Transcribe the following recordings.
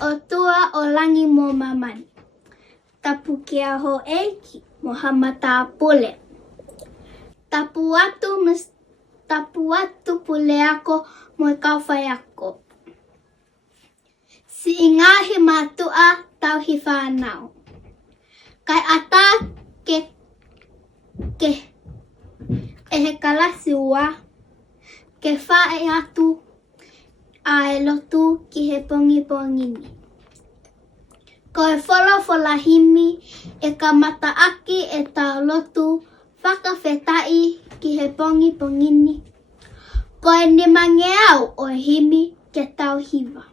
o tua o langi mo mamani. Tapu kia ho eki mo hamata pule. Tapu atu pule ako mo kauwhai ako. Si ingahi matua tau hi whanau. Kai ata ke he kalasi ua. Ke whae atu a e lotu ki he pongi pongini. Ko e whola himi e ka mata aki e tau lotu whakawhetai ki he pongi pongini. Ko e nimange au o e himi ke tau hiwa.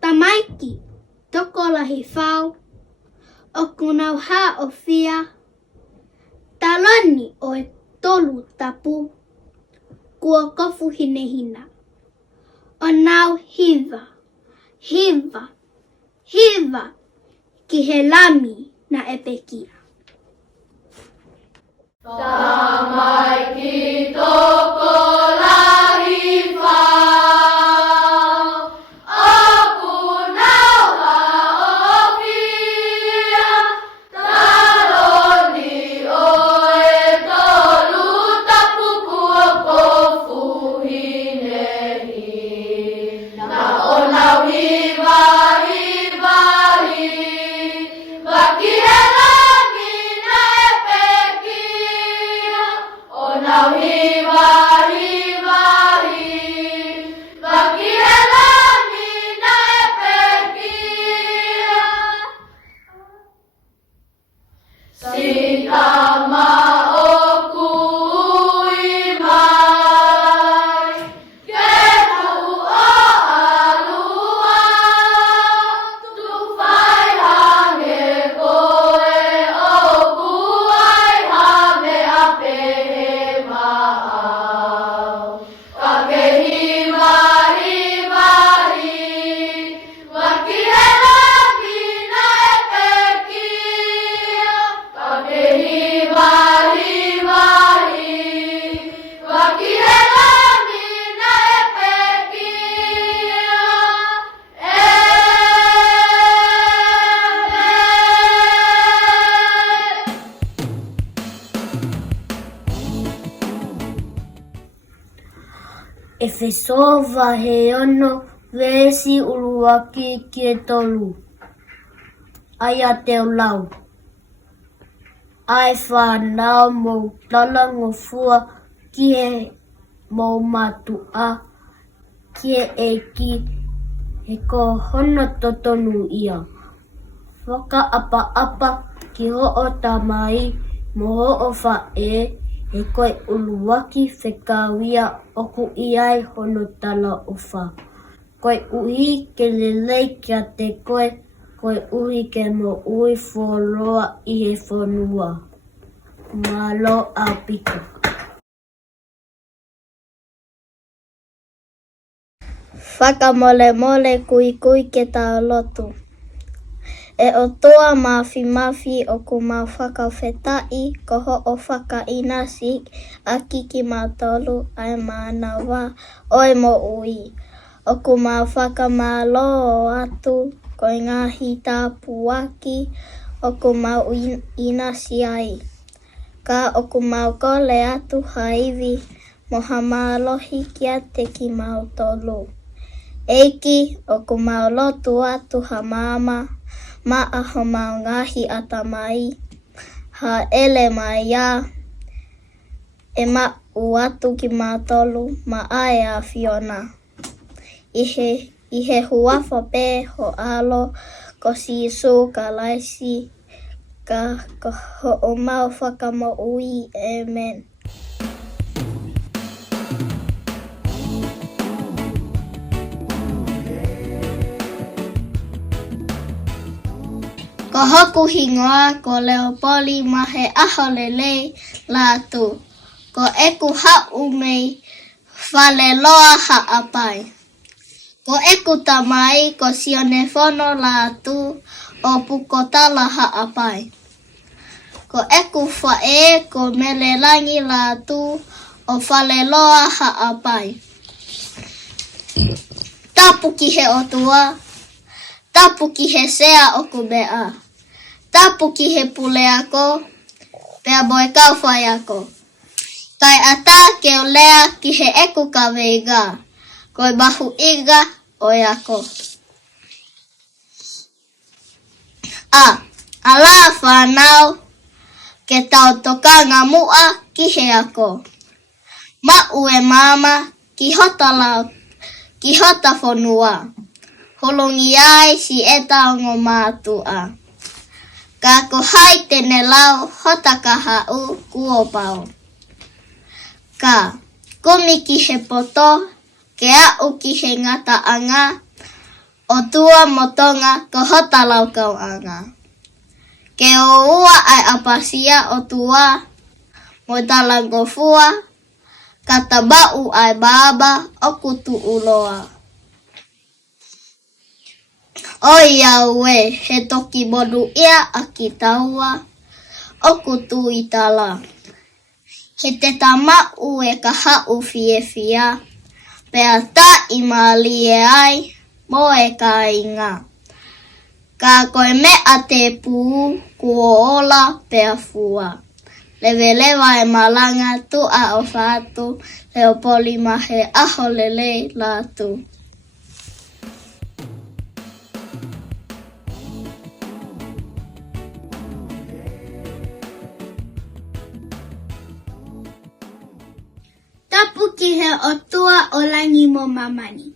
Tamaiki, toko lahi whau, o kunau ha o whia, taloni o e tolu tapu, kua kofu hinehina. O nau hiva, ki he lami na epekia. Tamaiki toko lahi whau, o kunau ha o whia, taloni o e tolu tapu kua kofu hinehina. O nau hiva, waki he langi na epekia. O nau hiva, waki he langi na epekia. Sitama o kui mai, ke tu o alua, tu whai hange koe o kuai hame a pehe mau. Ka ke hiva, waki he langi na epekia. Ka ke hiva, waki he langi na epekia. E whesova he ono vesi uruaki ki e tolu. Ai a teo lau. Ai whanau mou talango fua ki he mou matua ki e eki he ko hono totonu ia. Whaka apa ki ho o tamai mo ho o whae he koe uluwaki whekawia oku iai hono tala o wha. Koe uhi ke lelei kia te koe uhi ke mo ui wholoa i he whanua. Malo a piko. Whakamole kui ke tau lotu. E o toa mafi o ku mau whakawhetai ko ho o whakainasi a kiki mātolu ai mana wā oi mo ui. O ku mau whakamalo atu ko ngahi tāpuaki o ku mau inasi ai. Ka o ku mau kole atu haiwi mo hamalohi kia te ki mau tolu. Eiki o ku mau lotu atu ha mama. Ma aho mau ngahi atamai, ha ele mai ia, e ma uatu ki mātolu, ma ae a Fiona. I he huafa pē ho alo, ko si isu ka laisi, ka ho o mau whakamo ui, amen. Ko hoku hingoa ko Leopoli ma he aho lelei lātu. Ko eku hau mei whale loa haapai. Ko eku tamai ko sione whono lātu o pukotala haapai. Ko eku whae ko mele langi lātu o whale loa haapai. Tapu ki he otua, Tapu ki he sea o ku bea. Tapu ki he pule ako, pea boe kau whai ako. Kai ata ke o lea ki he eku ka veiga, koe bahu iga oi ako. Ala whanau, ke tau tokanga mua ki he ako. Ma'u e mama ki hota whonua. Holongi ai si e tau ngō mātua. Ka ko hai tene lau hota ka hau kuopau. Ka komi ki he poto, ke au ki he ngata anga, o tua motonga ko hota lau kau anga. Ke o ua ai apasia o tua, mo talango fua, kata bau ai baba o kutu uloa. Oi aue, he toki modu ia a ki taua, o kutu itala. He te tamau e ka hau fie fia, pea ta i mali e ai, mo e ka inga. Ka koe mea te pū, kua ola pea fua. Lewelewa e malanga tu a o whātu, leo polimahe aho lele lātu. Tapu ki he otua o langi mo mamani.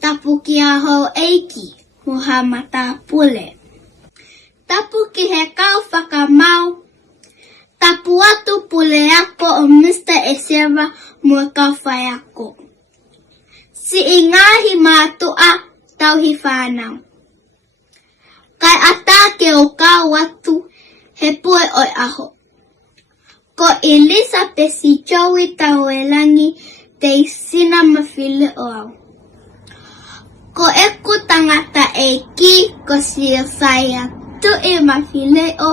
Tapu ki a hou eiki mo hamata pule. Tapu ki he kau whakamau. Tapu atu pule ako o Mr. Eseva mo kau whai ako. Si ingahi mātua tauhi whanau. Kai ata ke o kau atu he pue oi aho. Ko Elizabeth si Joey tau e langi te sina mawhile o au. Ko eku tangata e ki ko si saya tu e mawhile o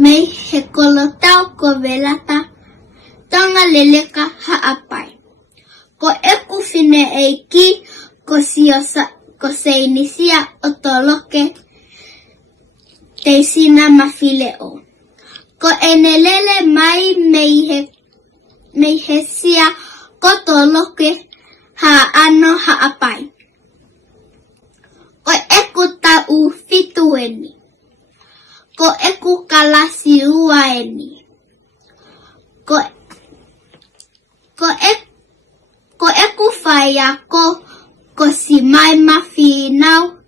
mei he kolotau ko velata tanga leleka haapai. Ko eku fine e ki ko se inisia o toloke te sina mawhile o. Ko enelele mai mei he sia koto loke ha ano haapai. Ko eku tau fitu eni. Ko eku kalasi ua eni. Ko eku whai ako ko si mai mawhinau.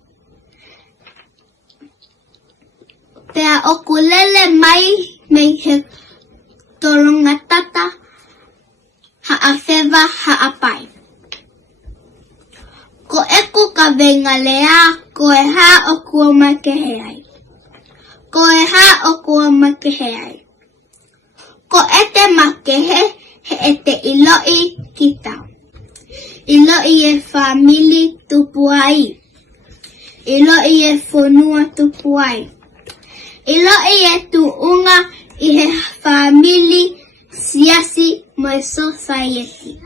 Pea oku lele mai mei he tolonga tata haafewa haapai. Ko eku ka venga lea ko e ha o kua makeheai. Ko e ha o kua makeheai. Ko ete makehe he ete iloi kitau. Iloi e famili tupuai. Iloi e whonua tupuai. Iloi e tuunga i he famili siasi mo e society.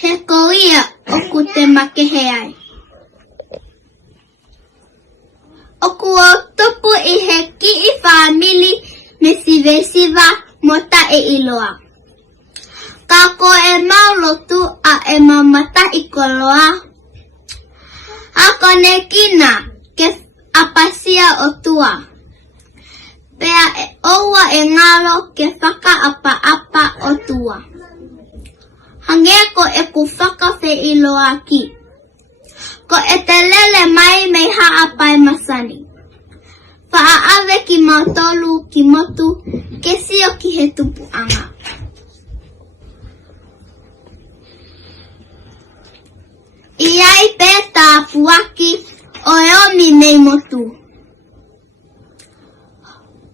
He koia oku te makeheai. Oku o tupu i he ki i famili me siva mo ta e iloa. Ka ko e maulotu a e mamata i koloa. Ako ne kina ke apasia o tua. Pea e oua e ngalo ke whaka apa o tua. Hange ko e ku whakawhe iloa ki. Ko e te lele mai mei haapai masani. Whaaave ki mautolu ki motu ke sio ki he tupu anga. Iai pe tā puaki o e omi mei motu.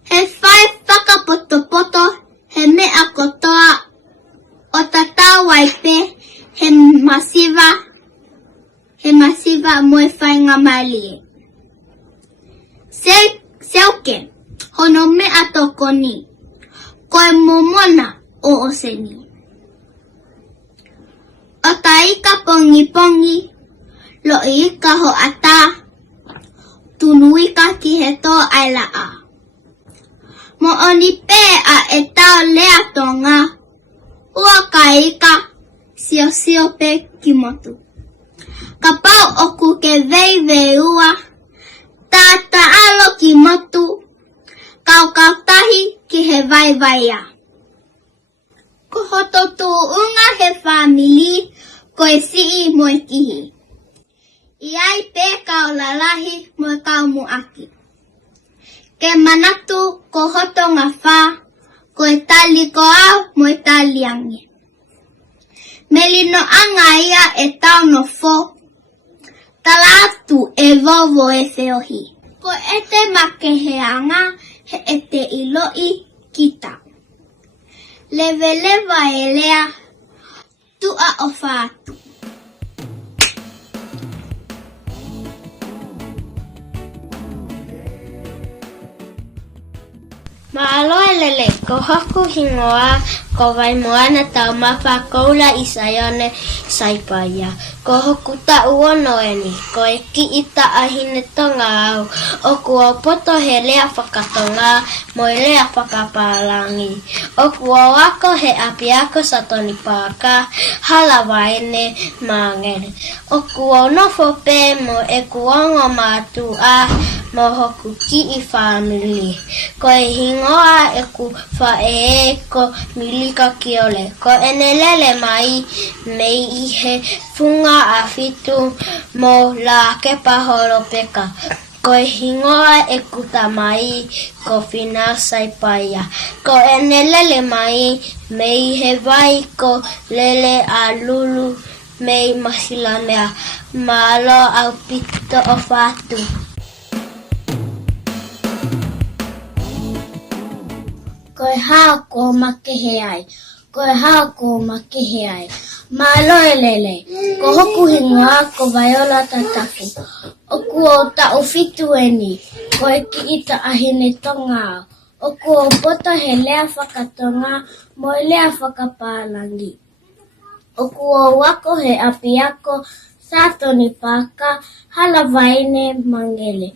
He whai whakapoto he mea kotoa o tatau waipe he masiva mo e whai ngā malie. Seuke, hono mea toko ni, ko e momona o oseni. O taika pongi, Lo'i ka ho ata. Tunui ka ki he tō ai laa. Mo oni pe a e tau lea tonga. Ua ka ika sio sio pe ki motu. Ka pau oku ke vei vei ua. Tata alo ki motu. Kau kau tahi ki he vai vai a. Ko hoto tu unga he family ko e sii mo e kihi. Iai pe kau lalahi mo e kau muaki. Ke manatu ko hoto ngā whā, ko e tali ko au mo e tali ange. Melino anga ia e tau no fo, tala atu e vovo e whiohi. Ko e te makeheanga he e te iloi kita. Leve leva e lea, tua o whātu. Maaloe lele, ko hoku hingoa, ko vai moana tau mapa koula i Saione Saipaia. Ko hoku ta uonoeni, ko e ki ita ahine tonga au. O kua poto he lea whakatonga, mo e lea whakapalangi. O kua wako he api ako satoni pāka, hala waene mangere. O kua nofo pe mo e kuongo mātu a, mo hoku ki i family. Ko e hingoa e ku whae ko milika ki ole. Ko ene lele mai mei i he funga a fitu mo la ke pahoro peka. Ko e hingoa e kuta mai ko whina Saipaia. Ko ene lele mai mei he vai ko lele a lulu mei masila mea. Malo au pito o whātu. Koe hao ko makehe ai. Koe hao ko makehe ai. Māloe lele. Ko hoku hingoa ko Viola tataku. O kua o ta ufitu eni. Koe ki ita ahine tonga. O kua o poto he lea whakatonga mo lea whakapālangi. O kua o wako he api ako satoni pāka hala vaine mangele.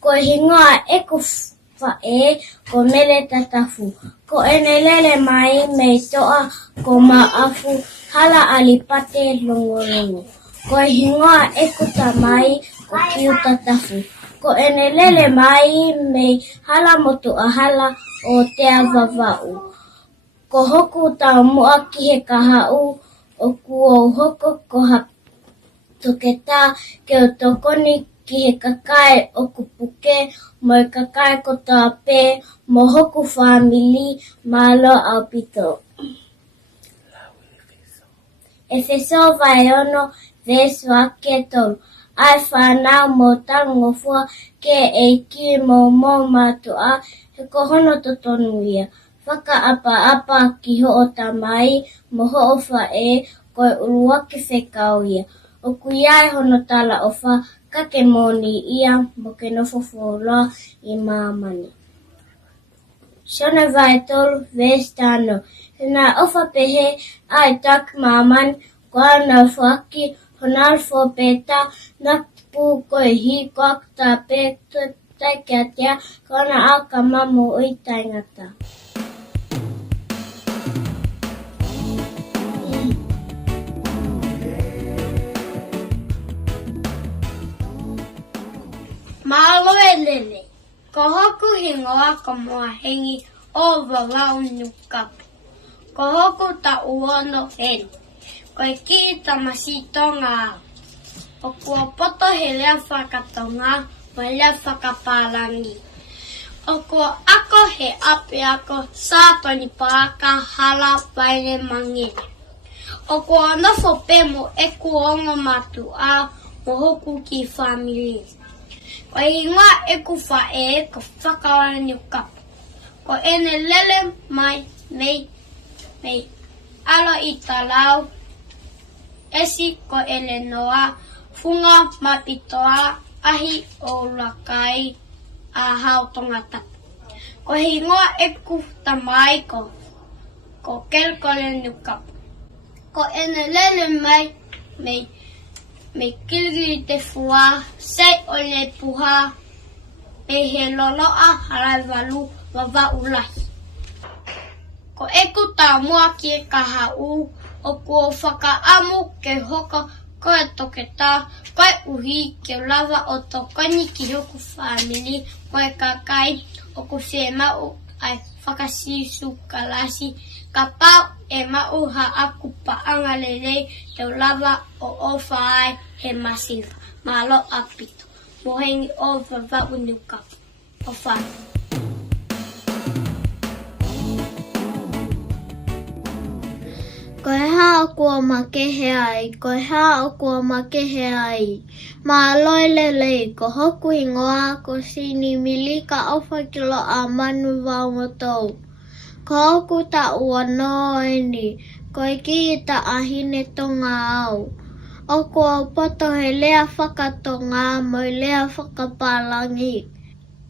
Koe hingoa e ku whae ko mele tatafu. Ko ene lele mai mei toa ko maafu hala alipate longolongo. Ko hingoa e kuta mai ko kiu tatafu. Ko ene lele mai mei hala motu a hala o tea vavau. Ko hoku tau mua ki he kahau o kuo hoko ko hap toketa ke o tokoni ki he kakae o kupuke mo e kakae ko tāpe mo hoku family malo au pito. Efeso vai ono verso ake tolu. Ai whanau mo tangofua ke e ki mo matua he kohono totonu ia. Whaka apa ki ho o tamai mo ho o whae koe uruaki whekau ia. O kuiai hono tala o wha kake moni ia mo ke nofo whola i mamani. Shona vai tolu vestano. Hena ofa pehe ai tak maman kwa na whaki honal fo peta na pu koe hi koak ta pe tai kia tia kona au ka mamu ui taingata. Māloe lele, ko hoku hingoa ko mua hengi o wawau nukapu. Ko hoku ta uono heni, ko e ki tamasi tonga au. O kua poto he lea whakatonga, mo lea whakapālangi. O kua ako he api ako sātoni pāka hala paine mangene. O kua nofo pemo e kuongo matu au mo hoku ki family. Ko ingoa e ku whae ko whakawana ni kapu. Ko ene lele mai mei alo i talau. Esi ko ele noa funga mapitoa ahi o lakai a hao tongata. Ko ingoa e ku tamai ko kelkole ni kapu. Ko ene lele mai me kilgi te fua, sei o le puha, pe he loloa harai walu wawa ulahi. Ko eku tā mua ki e kahau, o kua whakaamu ke hoka koe toke tā, koe uhi ke lawa o tokoni ki hoku whamili, koe kakai, o ku se mau ai whakasisu kalasi, ka pau e mau ha aku paanga lelei te lawa o ofa ai he masiva, malo apito, mohengi o wawau nuka, o whanu. Koe haa kua makehe ai, koe haa kua makehe ai. Mā loi lelei, ko hoku hingoa, ko sini milika ofa kilo a manu wau motou. Ko hoku ta ua no eni, koe ki ta ahine tonga au. O kua poto he lea whakatonga, moi lea whakapalangi.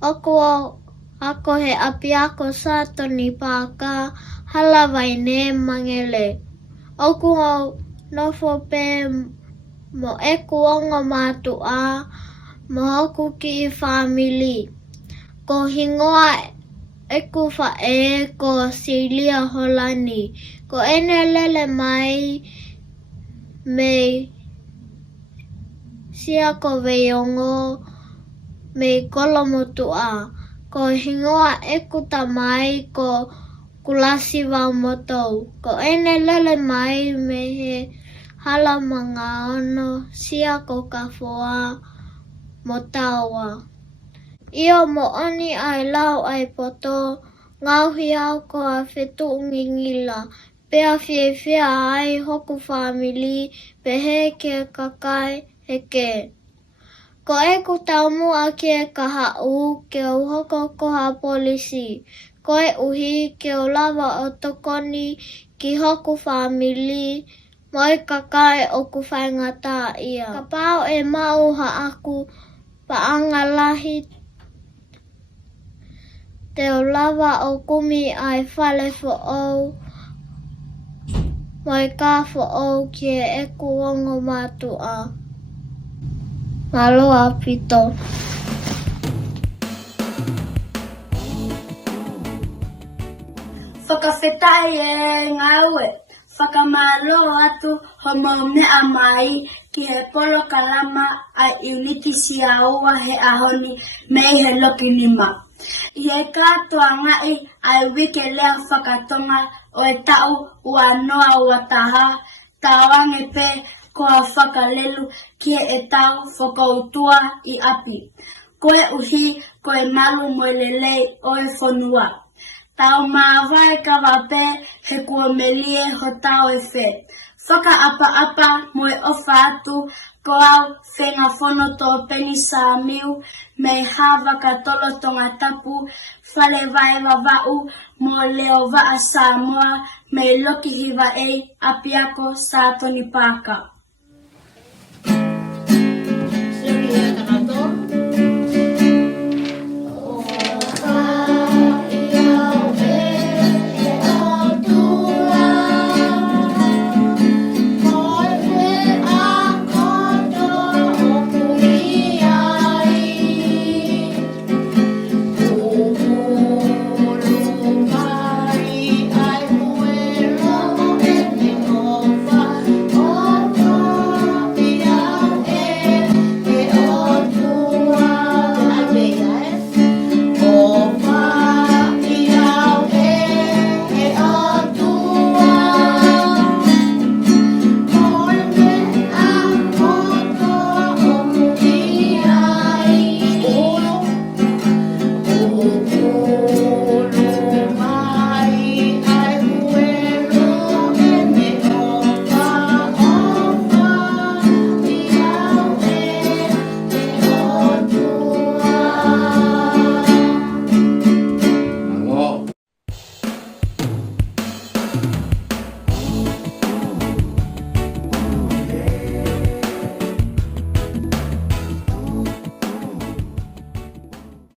O kua ako he api ako sātoni pāka, halawai ne mangele. O kua nofo pē mo eku ongo mātua, mo hoku ki I whamili. Ko hingoa eku whae ko Silia Holani. Ko ene lele mai me sia ko veiongo me kolomotua. Ko hingoa eku tamai ko kulasi wau motou. Ko ene lele mai me he hala mga ono sia ko kafoa mo taua. Io mo oni ai lau ai poto, ngauhi au ko a whetu ngingila. Pea whiewhia ai hoku whamili, pe he ke kakai heke. Ko eku taumua ke kahau, ke uhoko koha polisi. Ko e uhi ke o lawa o tokoni ki hoku whamili, moi kakai o ku whaingata ia. Ka pau e mau ha aku paanga lahi te o lawa o kumi ai whale fo au, moi ka fo au ki e eku ongo mātua. Maloa pito. Whakawhetai e ngaue, whakamalo atu ho mau mea mai ki he polo kalama a uniti si aua he ahoni mei he loki lima. I he kātua ngai ai wike lea whakatonga o e tau ua noa ua taha, tawange pe koa whakalelu ki e tau whakautua I api. Koe uhi, koe malu mo lelei o e whanua. Tau mawai ka wape he kua melie ho tau e whe. Whaka apa mo e ofa atu ko au whenga whono tō peni sa miu mei hawa ka tolo tonga tapu whale vai wawau mo leo waa Samoa mei loki hiwa ei apiako sa toni pāka.